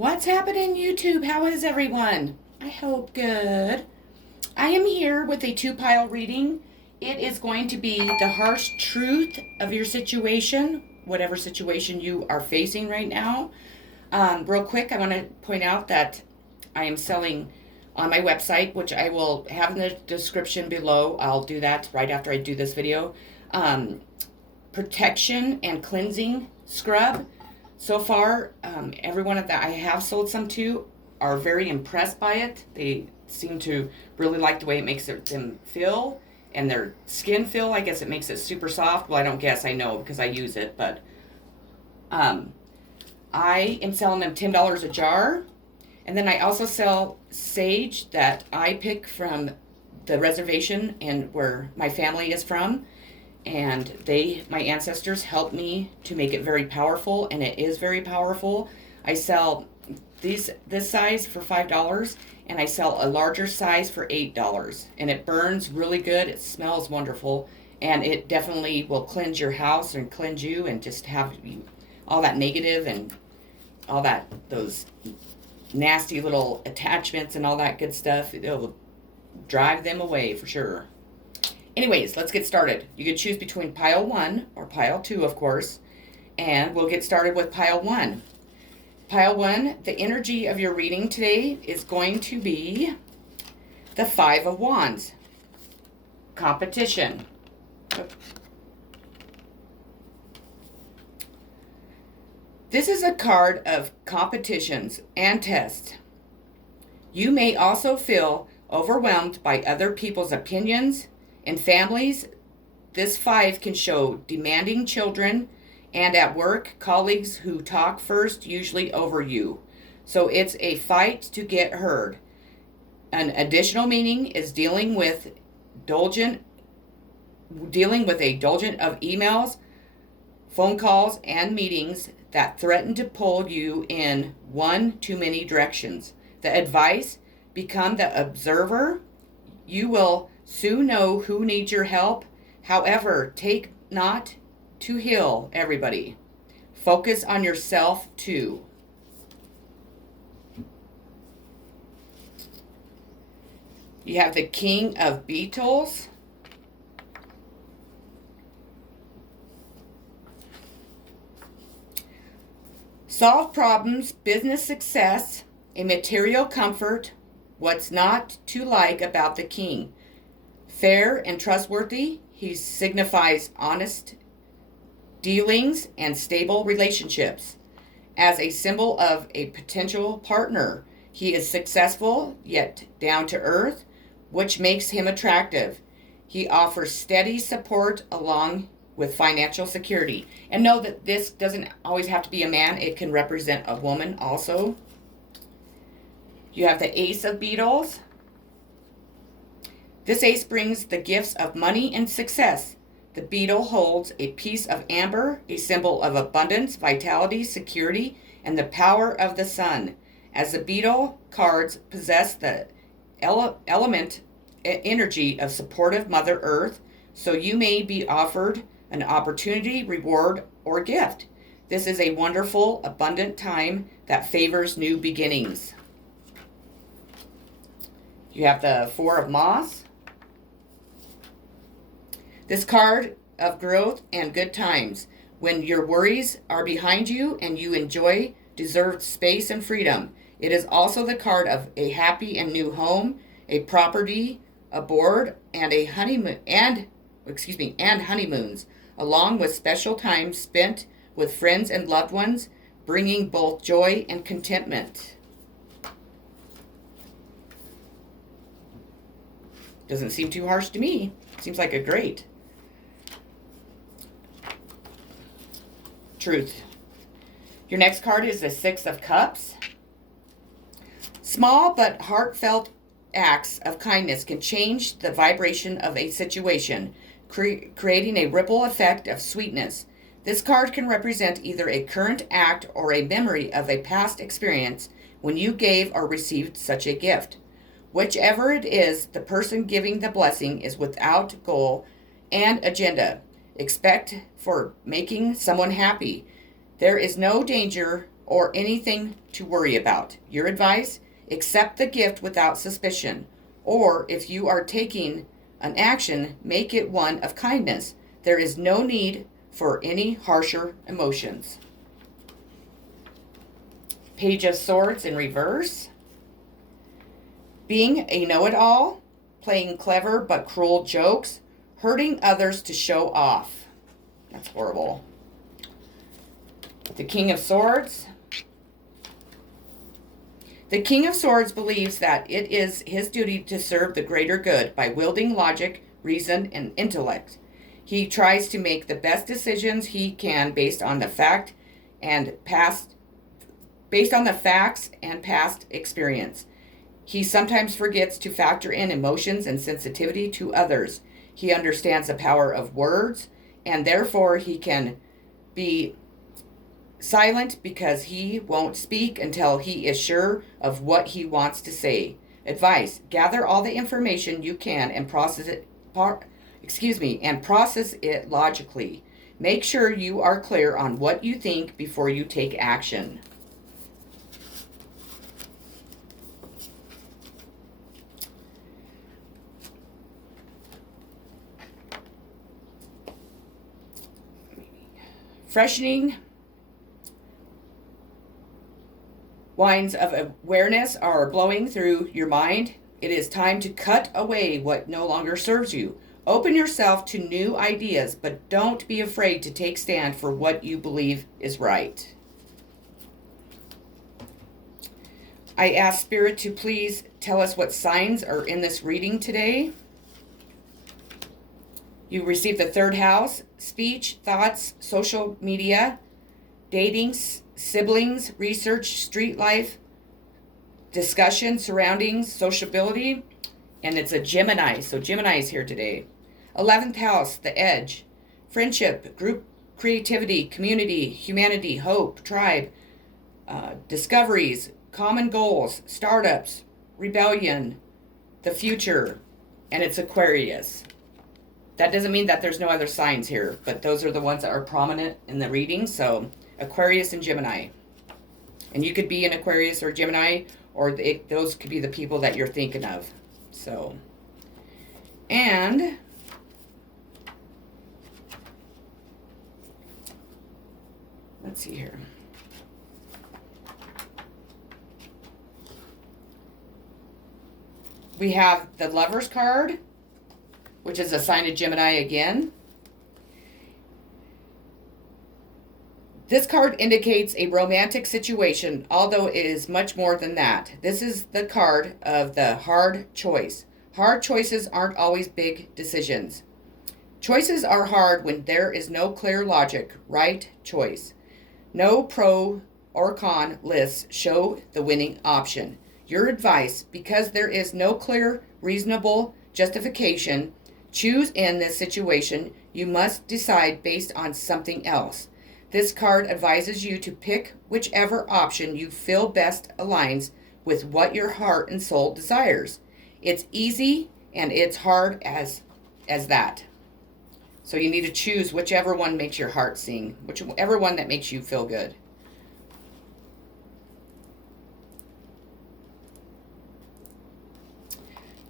What's happening, YouTube? How is everyone? I hope good. I am here with a two-pile reading. It is going to be the harsh truth of your situation, whatever situation you are facing right now. Real quick, I want to point out that I am selling on my website, which I will have in the description below. I'll do that right after I do this video. Protection and cleansing scrub. So far, everyone that I have sold some to are very impressed by it. They seem to really like the way it makes them feel and their skin feel. I guess it makes it super soft. Well, I don't guess. I know because I use it. But I am selling them $10 a jar. And then I also sell sage that I pick from the reservation and where my family is from. And my ancestors helped me to make it very powerful, and it is very powerful. I sell this size for $5, and I sell a larger size for $8. And it burns really good. It smells wonderful, and it definitely will cleanse your house and cleanse you, and just have all that negative and all those nasty little attachments and all that good stuff. It'll drive them away for sure. Anyways, let's get started. You could choose between pile 1 or pile 2, of course. And we'll get started with pile 1. Pile 1, the energy of your reading today is going to be the 5 of Wands. Competition. This is a card of competitions and tests. You may also feel overwhelmed by other people's opinions. In families, this 5 can show demanding children, and at work, colleagues who talk first, usually over you. So it's a fight to get heard. An additional meaning is dealing with a doldrums of emails, phone calls, and meetings that threaten to pull you in one too many directions. The advice: become the observer. You will soon know who needs your help. However, take not to heal everybody. Focus on yourself too. You have the King of Beetles. Solve problems, business success, a material comfort. What's not to like about the King? Fair and trustworthy, he signifies honest dealings and stable relationships. As a symbol of a potential partner, he is successful yet down to earth, which makes him attractive. He offers steady support along with financial security. And know that this doesn't always have to be a man, it can represent a woman also. You have the Ace of Beetles. This ace brings the gifts of money and success. The beetle holds a piece of amber, a symbol of abundance, vitality, security, and the power of the sun. As the beetle cards possess the element energy of supportive Mother Earth, so you may be offered an opportunity, reward, or gift. This is a wonderful, abundant time that favors new beginnings. You have the Four of Moss. This card of growth and good times, when your worries are behind you and you enjoy deserved space and freedom. It is also the card of a happy and new home, a property, a board, and honeymoons, along with special times spent with friends and loved ones, bringing both joy and contentment. Doesn't seem too harsh to me. Seems like a great truth. Your next card is the Six of Cups. Small but heartfelt acts of kindness can change the vibration of a situation, creating a ripple effect of sweetness. This card can represent either a current act or a memory of a past experience when you gave or received such a gift. Whichever it is, the person giving the blessing is without goal and agenda. Expect for making someone happy. There is no danger or anything to worry about. Your advice? Accept the gift without suspicion. Or if you are taking an action, make it one of kindness. There is no need for any harsher emotions. Page of Swords in reverse. Being a know-it-all, playing clever but cruel jokes, hurting others to show off. That's horrible. The King of Swords. The King of Swords believes that it is his duty to serve the greater good by wielding logic, reason, and intellect. He tries to make the best decisions he can based on the facts and past experience. He sometimes forgets to factor in emotions and sensitivity to others. He understands the power of words, and therefore he can be silent because he won't speak until he is sure of what he wants to say. Advice: gather all the information you can and process it logically. Make sure you are clear on what you think before you take action. Freshening winds of awareness are blowing through your mind. It is time to cut away what no longer serves you. Open yourself to new ideas, but don't be afraid to take stand for what you believe is right. I ask Spirit to please tell us what signs are in this reading today. You receive the third house: speech, thoughts, social media, dating, siblings, research, street life, discussion, surroundings, sociability, and it's a Gemini. So Gemini is here today. 11th house, the edge, friendship, group, creativity, community, humanity, hope, tribe, discoveries, common goals, startups, rebellion, the future, and it's Aquarius. That doesn't mean that there's no other signs here, but those are the ones that are prominent in the reading. So Aquarius and Gemini. And you could be an Aquarius or Gemini, or those could be the people that you're thinking of. So, and let's see here. We have the Lover's card, which is a sign of Gemini again. This card indicates a romantic situation, although it is much more than that. This is the card of the hard choice. Hard choices aren't always big decisions. Choices are hard when there is no clear logic, right choice. No pro or con lists show the winning option. Your advice: because there is no clear, reasonable justification, choose in this situation. You must decide based on something else. This card advises you to pick whichever option you feel best aligns with what your heart and soul desires. It's easy and it's hard as that. So you need to choose whichever one makes your heart sing, whichever one that makes you feel good.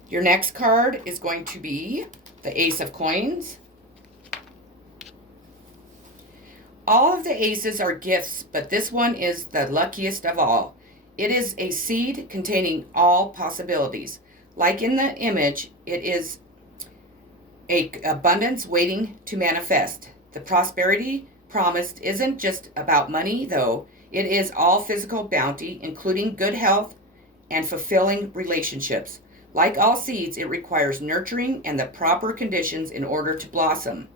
Your next card is going to be the Ace of Coins. All of the aces are gifts, but this one is the luckiest of all. It is a seed containing all possibilities. Like in the image, it is a abundance waiting to manifest. The prosperity promised isn't just about money, though. It is all physical bounty, including good health and fulfilling relationships. Like all seeds, it requires nurturing and the proper conditions in order to blossom.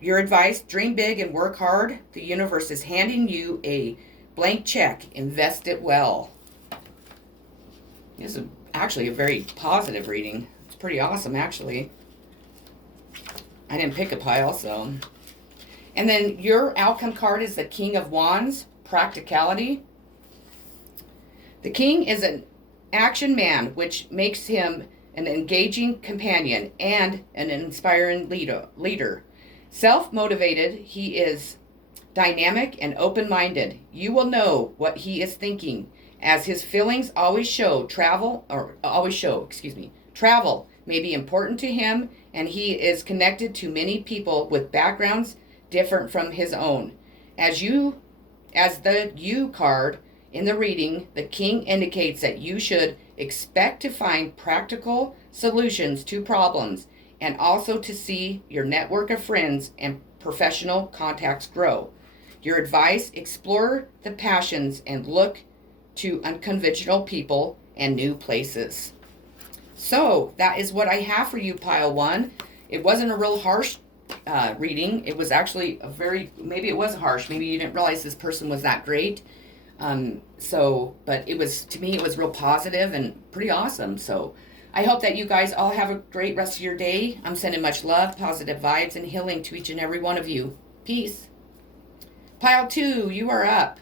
Your advice: dream big and work hard. The universe is handing you a blank check. Invest it well. This is actually a very positive reading. It's pretty awesome, actually. I didn't pick a pile, so. And then your outcome card is the King of Wands, practicality. The King is an action man, which makes him an engaging companion and an inspiring leader. Self-motivated, he is dynamic, and open-minded. You will know what he is thinking, as his feelings always show. Travel may be important to him, and he is connected to many people with backgrounds different from his own. As the You card in the reading, the king indicates that you should expect to find practical solutions to problems and also to see your network of friends and professional contacts grow. Your advice: explore the passions and look to unconventional people and new places. So that is what I have for you, Pile 1. It wasn't a real harsh reading. It was actually maybe it was harsh. Maybe you didn't realize this person was that great. But it was, to me, it was real positive and pretty awesome. So I hope that you guys all have a great rest of your day. I'm sending much love, positive vibes, and healing to each and every one of you. Peace. Pile 2, you are up.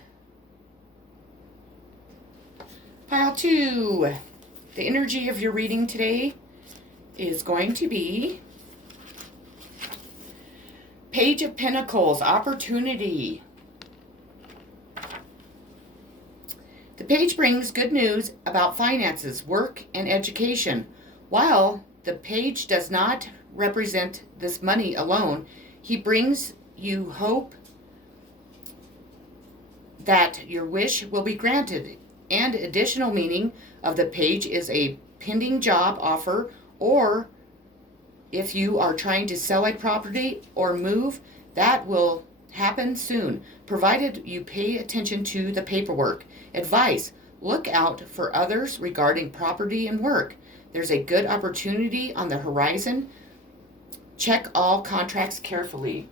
Pile 2, the energy of your reading today is going to be Page of Pentacles, opportunity. The page brings good news about finances, work, and education. While the page does not represent this money alone, he brings you hope that your wish will be granted. And additional meaning of the page is a pending job offer, or if you are trying to sell a property or move, that will happen soon, provided you pay attention to the paperwork. Advice: look out for others regarding property and work. There's a good opportunity on the horizon. Check all contracts carefully.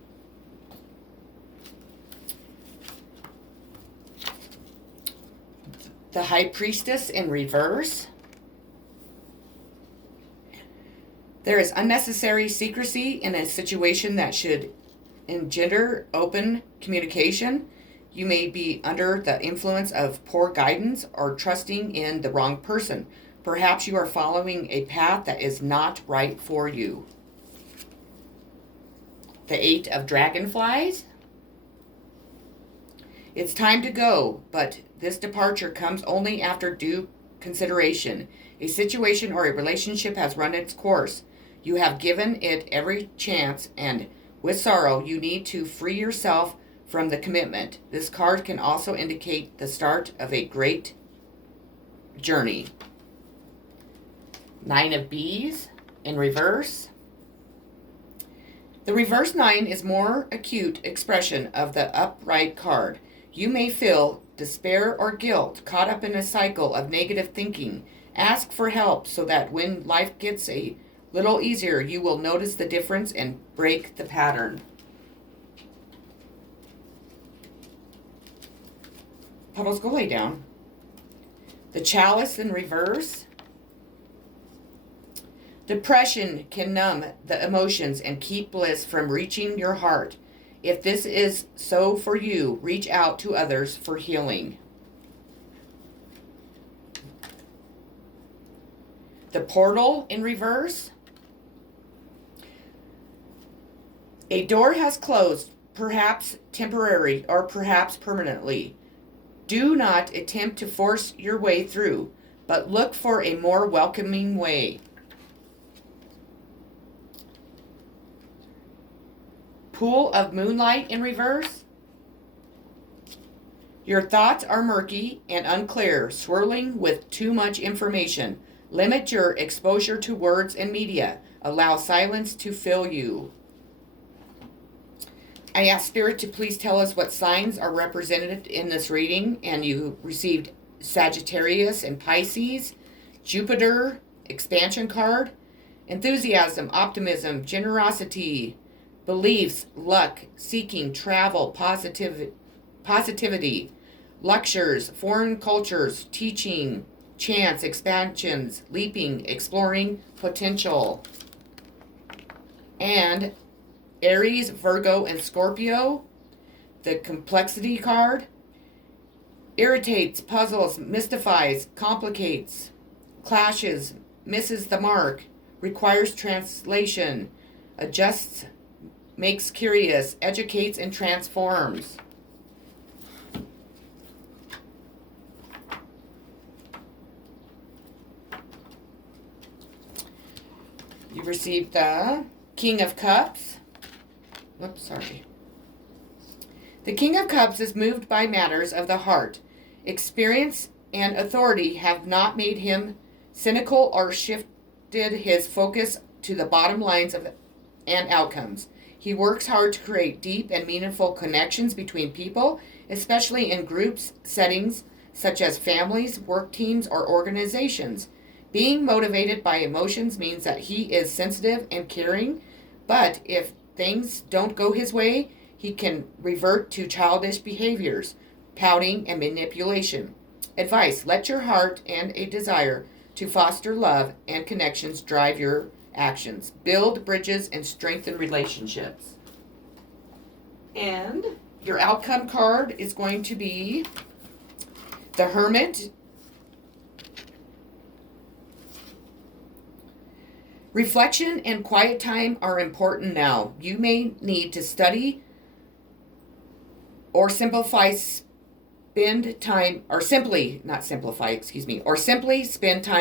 The High Priestess in reverse. There is unnecessary secrecy in a situation that should engender open communication. You may be under the influence of poor guidance or trusting in the wrong person. Perhaps you are following a path that is not right for you. The Eight of Dragonflies. It's time to go, but this departure comes only after due consideration. A situation or a relationship has run its course. You have given it every chance, and with sorrow, you need to free yourself from the commitment. This card can also indicate the start of a great journey. Nine of Bees in reverse. The reverse 9 is more acute expression of the upright card. You may feel despair or guilt, caught up in a cycle of negative thinking. Ask for help so that when life gets a little easier, you will notice the difference and break the pattern. Puddles, go lay down. The Chalice in reverse. Depression can numb the emotions and keep bliss from reaching your heart. If this is so for you, reach out to others for healing. The Portal in reverse. A door has closed, perhaps temporary or perhaps permanently. Do not attempt to force your way through, but look for a more welcoming way. Pool of Moonlight in reverse. Your thoughts are murky and unclear, swirling with too much information. Limit your exposure to words and media. Allow silence to fill you. I asked Spirit to please tell us what signs are represented in this reading, and you received Sagittarius and Pisces, Jupiter, expansion card, enthusiasm, optimism, generosity, beliefs, luck, seeking, travel, positivity, lectures, foreign cultures, teaching, chance, expansions, leaping, exploring, potential. And Aries, Virgo, and Scorpio, the complexity card. Irritates, puzzles, mystifies, complicates, clashes, misses the mark, requires translation, adjusts, makes curious, educates, and transforms. received the King of Cups. Whoops, sorry. The King of Cups is moved by matters of the heart. Experience and authority have not made him cynical or shifted his focus to the bottom lines and outcomes. He works hard to create deep and meaningful connections between people, especially in groups settings such as families, work teams, or organizations. Being motivated by emotions means that he is sensitive and caring, but if things don't go his way, he can revert to childish behaviors, pouting, and manipulation. Advice: let your heart and a desire to foster love and connections drive your actions. Build bridges and strengthen relationships. And your outcome card is going to be the Hermit. Reflection and quiet time are important now. You may need to study or simply spend time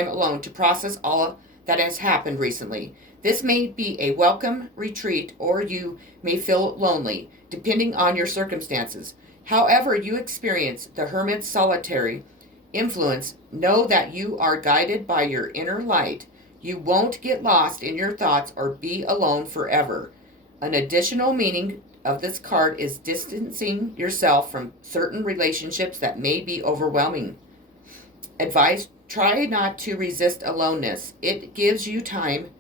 alone to process all that has happened recently. This may be a welcome retreat, or you may feel lonely, depending on your circumstances. However you experience the Hermit's solitary influence, know that you are guided by your inner light. You won't get lost in your thoughts or be alone forever. An additional meaning of this card is distancing yourself from certain relationships that may be overwhelming. Advice: try not to resist aloneness. It gives you time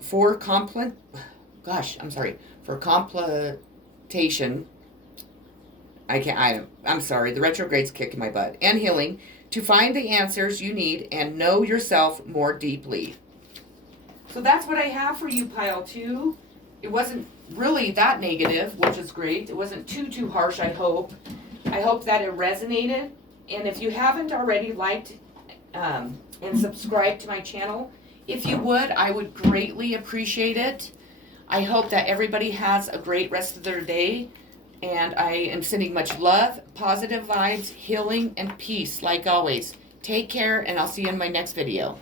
for completation. I'm sorry, the retrograde's kicking my butt. And healing to find the answers you need and know yourself more deeply. So that's what I have for you, pile 2. It wasn't really that negative, which is great. It wasn't too harsh, I hope. I hope that it resonated. And if you haven't already liked and subscribed to my channel, if you would, I would greatly appreciate it. I hope that everybody has a great rest of their day. And I am sending much love, positive vibes, healing, and peace like always. Take care, and I'll see you in my next video.